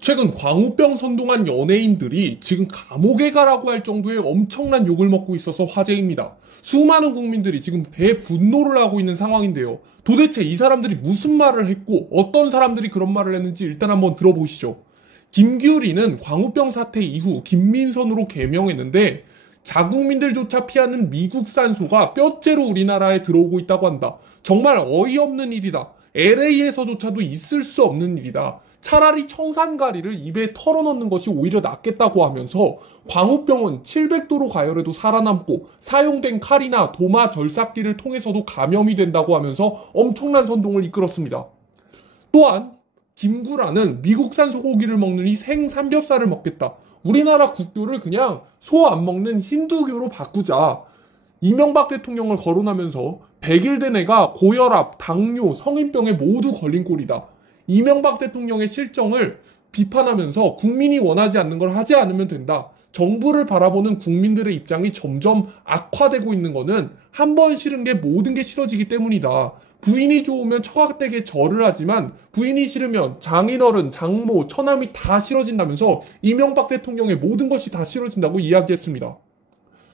최근 광우병 선동한 연예인들이 지금 감옥에 가라고 할 정도의 엄청난 욕을 먹고 있어서 화제입니다. 수많은 국민들이 지금 대분노를 하고 있는 상황인데요. 도대체 이 사람들이 무슨 말을 했고 어떤 사람들이 그런 말을 했는지 일단 한번 들어보시죠. 김규리는 광우병 사태 이후 김민선으로 개명했는데 자국민들조차 피하는 미국산 소가 뼈째로 우리나라에 들어오고 있다고 한다. 정말 어이없는 일이다. LA에서조차도 있을 수 없는 일이다. 차라리 청산가리를 입에 털어넣는 것이 오히려 낫겠다고 하면서 광우병은 700도로 가열해도 살아남고 사용된 칼이나 도마 절삭기를 통해서도 감염이 된다고 하면서 엄청난 선동을 이끌었습니다. 또한 김구라는 미국산 소고기를 먹느니 생삼겹살을 먹겠다. 우리나라 국교를 그냥 소 안 먹는 힌두교로 바꾸자. 이명박 대통령을 거론하면서 100일 된 애가 고혈압, 당뇨, 성인병에 모두 걸린 꼴이다. 이명박 대통령의 실정을 비판하면서 국민이 원하지 않는 걸 하지 않으면 된다. 정부를 바라보는 국민들의 입장이 점점 악화되고 있는 거는 한 번 싫은 게 모든 게 싫어지기 때문이다. 부인이 좋으면 처가댁에 절을 하지만 부인이 싫으면 장인어른, 장모, 처남이 다 싫어진다면서 이명박 대통령의 모든 것이 다 싫어진다고 이야기했습니다.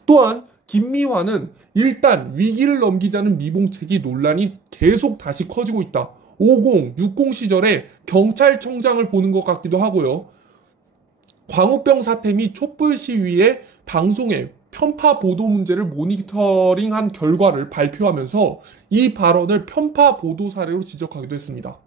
또한 김미화는 일단 위기를 넘기자는 미봉책이 논란이 계속 다시 커지고 있다. 50, 60 시절에 경찰청장을 보는 것 같기도 하고요. 광우병 사태 및 촛불 시위의 방송에 편파 보도 문제를 모니터링한 결과를 발표하면서 이 발언을 편파 보도 사례로 지적하기도 했습니다.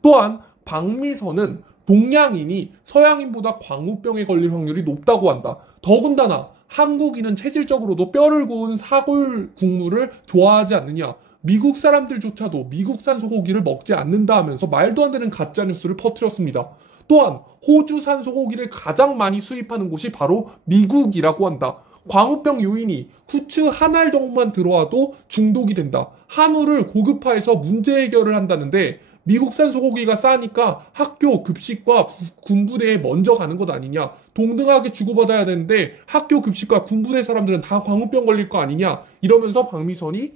또한 박미선은 동양인이 서양인보다 광우병에 걸릴 확률이 높다고 한다. 더군다나 한국인은 체질적으로도 뼈를 구운 사골 국물을 좋아하지 않느냐. 미국 사람들조차도 미국산 소고기를 먹지 않는다 하면서 말도 안 되는 가짜뉴스를 퍼뜨렸습니다. 또한 호주산 소고기를 가장 많이 수입하는 곳이 바로 미국이라고 한다. 광우병 요인이 후추 한 알 정도만 들어와도 중독이 된다. 한우를 고급화해서 문제 해결을 한다는데 미국산 소고기가 싸니까 학교 급식과 군부대에 먼저 가는 것 아니냐. 동등하게 주고받아야 되는데 학교 급식과 군부대 사람들은 다 광우병 걸릴 거 아니냐. 이러면서 박미선이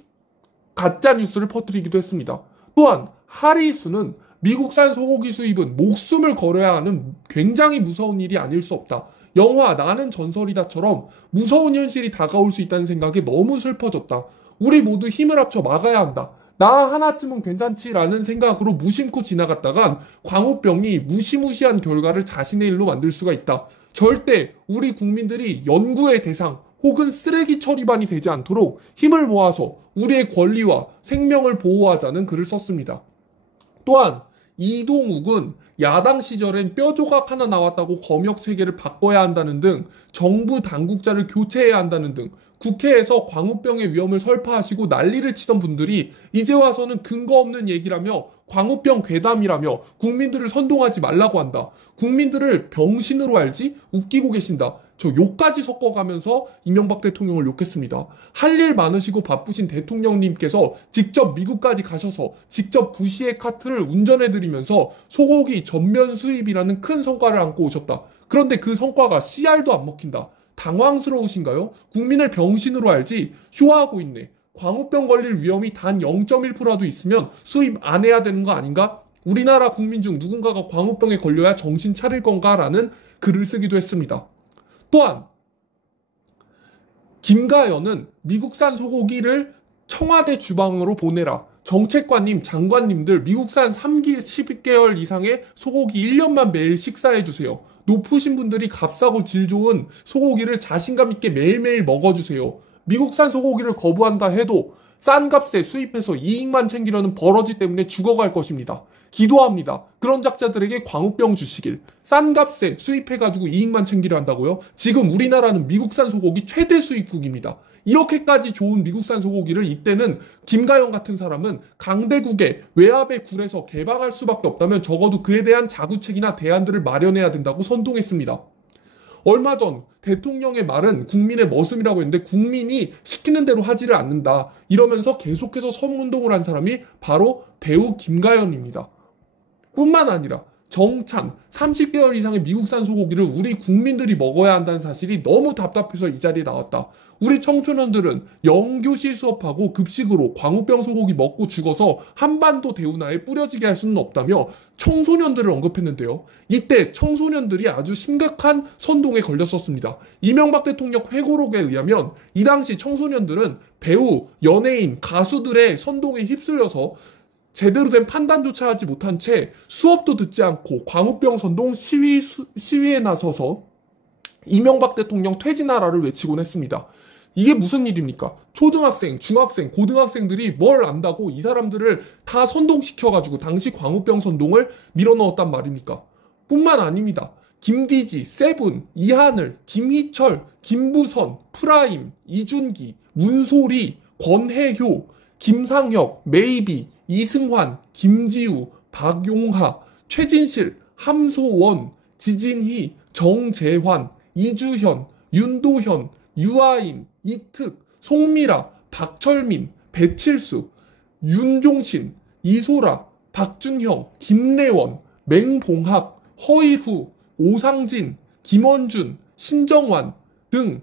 가짜 뉴스를 퍼뜨리기도 했습니다. 또한 하리수는 미국산 소고기 수입은 목숨을 걸어야 하는 굉장히 무서운 일이 아닐 수 없다. 영화 나는 전설이다처럼 무서운 현실이 다가올 수 있다는 생각에 너무 슬퍼졌다. 우리 모두 힘을 합쳐 막아야 한다. 나 하나쯤은 괜찮지라는 생각으로 무심코 지나갔다간 광우병이 무시무시한 결과를 자신의 일로 만들 수가 있다. 절대 우리 국민들이 연구의 대상 혹은 쓰레기 처리반이 되지 않도록 힘을 모아서 우리의 권리와 생명을 보호하자는 글을 썼습니다. 또한 이동욱은 야당 시절엔 뼈 조각 하나 나왔다고 검역 세계를 바꿔야 한다는 등 정부 당국자를 교체해야 한다는 등 국회에서 광우병의 위험을 설파하시고 난리를 치던 분들이 이제 와서는 근거 없는 얘기라며 광우병 괴담이라며 국민들을 선동하지 말라고 한다. 국민들을 병신으로 알지? 웃기고 계신다. 저 욕까지 섞어가면서 이명박 대통령을 욕했습니다. 할 일 많으시고 바쁘신 대통령님께서 직접 미국까지 가셔서 직접 부시의 카트를 운전해드리면서 소고기 전면 수입이라는 큰 성과를 안고 오셨다. 그런데 그 성과가 CR도 안 먹힌다. 당황스러우신가요? 국민을 병신으로 알지? 쇼하고 있네. 광우병 걸릴 위험이 단 0.1%라도 있으면 수입 안 해야 되는 거 아닌가? 우리나라 국민 중 누군가가 광우병에 걸려야 정신 차릴 건가라는 글을 쓰기도 했습니다. 또한 김가연은 미국산 소고기를 청와대 주방으로 보내라. 정책관님, 장관님들 미국산 3기 12개월 이상의 소고기 1년만 매일 식사해주세요. 높으신 분들이 값싸고 질 좋은 소고기를 자신감 있게 매일매일 먹어주세요. 미국산 소고기를 거부한다 해도 싼 값에 수입해서 이익만 챙기려는 버러지 때문에 죽어갈 것입니다. 기도합니다. 그런 작자들에게 광우병 주시길. 싼 값에 수입해가지고 이익만 챙기려 한다고요? 지금 우리나라는 미국산 소고기 최대 수입국입니다. 이렇게까지 좋은 미국산 소고기를 이때는 김가연 같은 사람은 강대국의 외압의 굴에서 개방할 수밖에 없다면 적어도 그에 대한 자구책이나 대안들을 마련해야 된다고 선동했습니다. 얼마 전 대통령의 말은 국민의 머슴이라고 했는데 국민이 시키는 대로 하지를 않는다. 이러면서 계속해서 선운동을 한 사람이 바로 배우 김가연입니다. 뿐만 아니라 정참 30개월 이상의 미국산 소고기를 우리 국민들이 먹어야 한다는 사실이 너무 답답해서 이 자리에 나왔다. 우리 청소년들은 영교시 수업하고 급식으로 광우병 소고기 먹고 죽어서 한반도 대운하에 뿌려지게 할 수는 없다며 청소년들을 언급했는데요. 이때 청소년들이 아주 심각한 선동에 걸렸었습니다. 이명박 대통령 회고록에 의하면 이 당시 청소년들은 배우, 연예인, 가수들의 선동에 휩쓸려서 제대로 된 판단조차 하지 못한 채 수업도 듣지 않고 광우병 선동 시위에 나서서 이명박 대통령 퇴진하라를 외치곤 했습니다. 이게 무슨 일입니까? 초등학생, 중학생, 고등학생들이 뭘 안다고 이 사람들을 다 선동시켜가지고 당시 광우병 선동을 밀어넣었단 말입니까? 뿐만 아닙니다. 김디지, 세븐, 이하늘, 김희철, 김부선, 프라임, 이준기, 문소리, 권혜효, 김상혁, 메이비, 이승환, 김지우, 박용하, 최진실, 함소원, 지진희, 정재환, 이주현, 윤도현, 유아인, 이특, 송미라, 박철민, 배칠수, 윤종신, 이소라, 박준형, 김래원, 맹봉학, 허이후, 오상진, 김원준, 신정환 등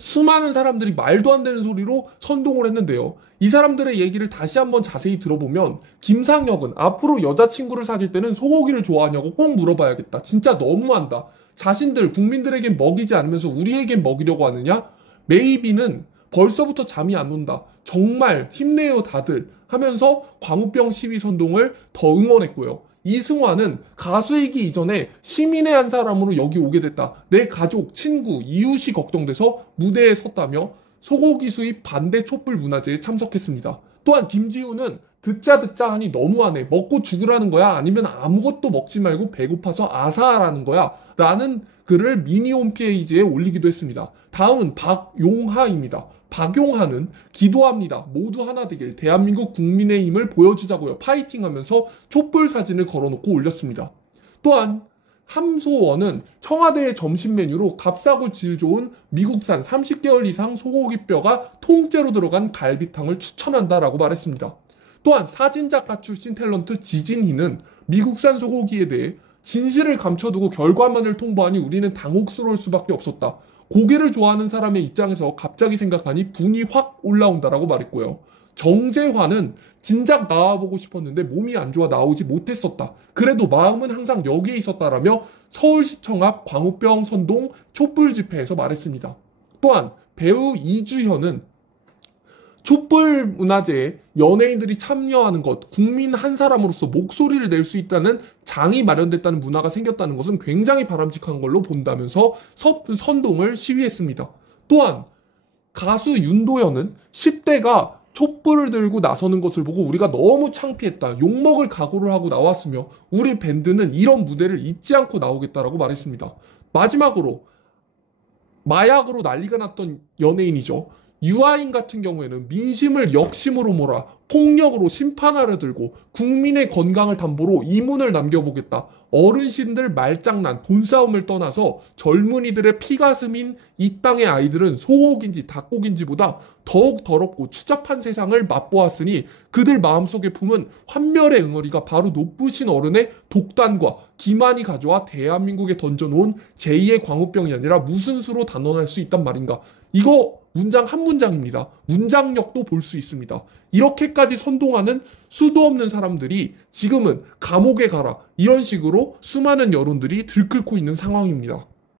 수많은 사람들이 말도 안 되는 소리로 선동을 했는데요. 이 사람들의 얘기를 다시 한번 자세히 들어보면 김상혁은 앞으로 여자친구를 사귈 때는 소고기를 좋아하냐고 꼭 물어봐야겠다. 진짜 너무한다. 자신들 국민들에게 먹이지 않으면서 우리에게 먹이려고 하느냐? 메이비는 벌써부터 잠이 안 온다. 정말 힘내요 다들 하면서 광우병 시위 선동을 더 응원했고요. 이승환은 가수이기 이전에 시민의 한 사람으로 여기 오게 됐다. 내 가족, 친구, 이웃이 걱정돼서 무대에 섰다며 소고기 수입 반대 촛불 문화제에 참석했습니다. 또한 김지우는 듣자 하니 너무하네. 먹고 죽으라는 거야? 아니면 아무것도 먹지 말고 배고파서 아사하라는 거야? 라는 글을 미니 홈페이지에 올리기도 했습니다. 다음은 박용하입니다. 박용하는 기도합니다. 모두 하나 되길 대한민국 국민의힘을 보여주자고요. 파이팅 하면서 촛불 사진을 걸어놓고 올렸습니다. 또한 함소원은 청와대의 점심 메뉴로 값싸고 질 좋은 미국산 30개월 이상 소고기 뼈가 통째로 들어간 갈비탕을 추천한다라고 말했습니다. 또한 사진작가 출신 탤런트 지진희는 미국산 소고기에 대해 진실을 감춰두고 결과만을 통보하니 우리는 당혹스러울 수밖에 없었다. 고기를 좋아하는 사람의 입장에서 갑자기 생각하니 분이 확 올라온다라고 말했고요. 정재환은 진작 나와보고 싶었는데 몸이 안 좋아 나오지 못했었다. 그래도 마음은 항상 여기에 있었다라며 서울시청 앞 광우병 선동 촛불 집회에서 말했습니다. 또한 배우 이주현은 촛불 문화제에 연예인들이 참여하는 것, 국민 한 사람으로서 목소리를 낼 수 있다는 장이 마련됐다는 문화가 생겼다는 것은 굉장히 바람직한 걸로 본다면서 선동을 시위했습니다. 또한 가수 윤도현은 10대가 촛불을 들고 나서는 것을 보고 우리가 너무 창피했다. 욕먹을 각오를 하고 나왔으며 우리 밴드는 이런 무대를 잊지 않고 나오겠다라고 말했습니다. 마지막으로 마약으로 난리가 났던 연예인이죠. 유아인 같은 경우에는 민심을 역심으로 몰아 폭력으로 심판하려 들고 국민의 건강을 담보로 이문을 남겨보겠다. 어르신들 말장난, 돈싸움을 떠나서 젊은이들의 피가슴인 이 땅의 아이들은 소고기인지 닭고기인지보다 더욱 더럽고 추잡한 세상을 맛보았으니 그들 마음속에 품은 환멸의 응어리가 바로 높으신 어른의 독단과 기만이 가져와 대한민국에 던져놓은 제2의 광우병이 아니라 무슨 수로 단언할 수 있단 말인가. 이거 문장 한 문장입니다. 문장력도 볼 수 있습니다. 이렇게까지 선동하는 수도 없는 사람들이 지금은 감옥에 가라 이런 식으로 수많은 여론들이 들끓고 있는 상황입니다.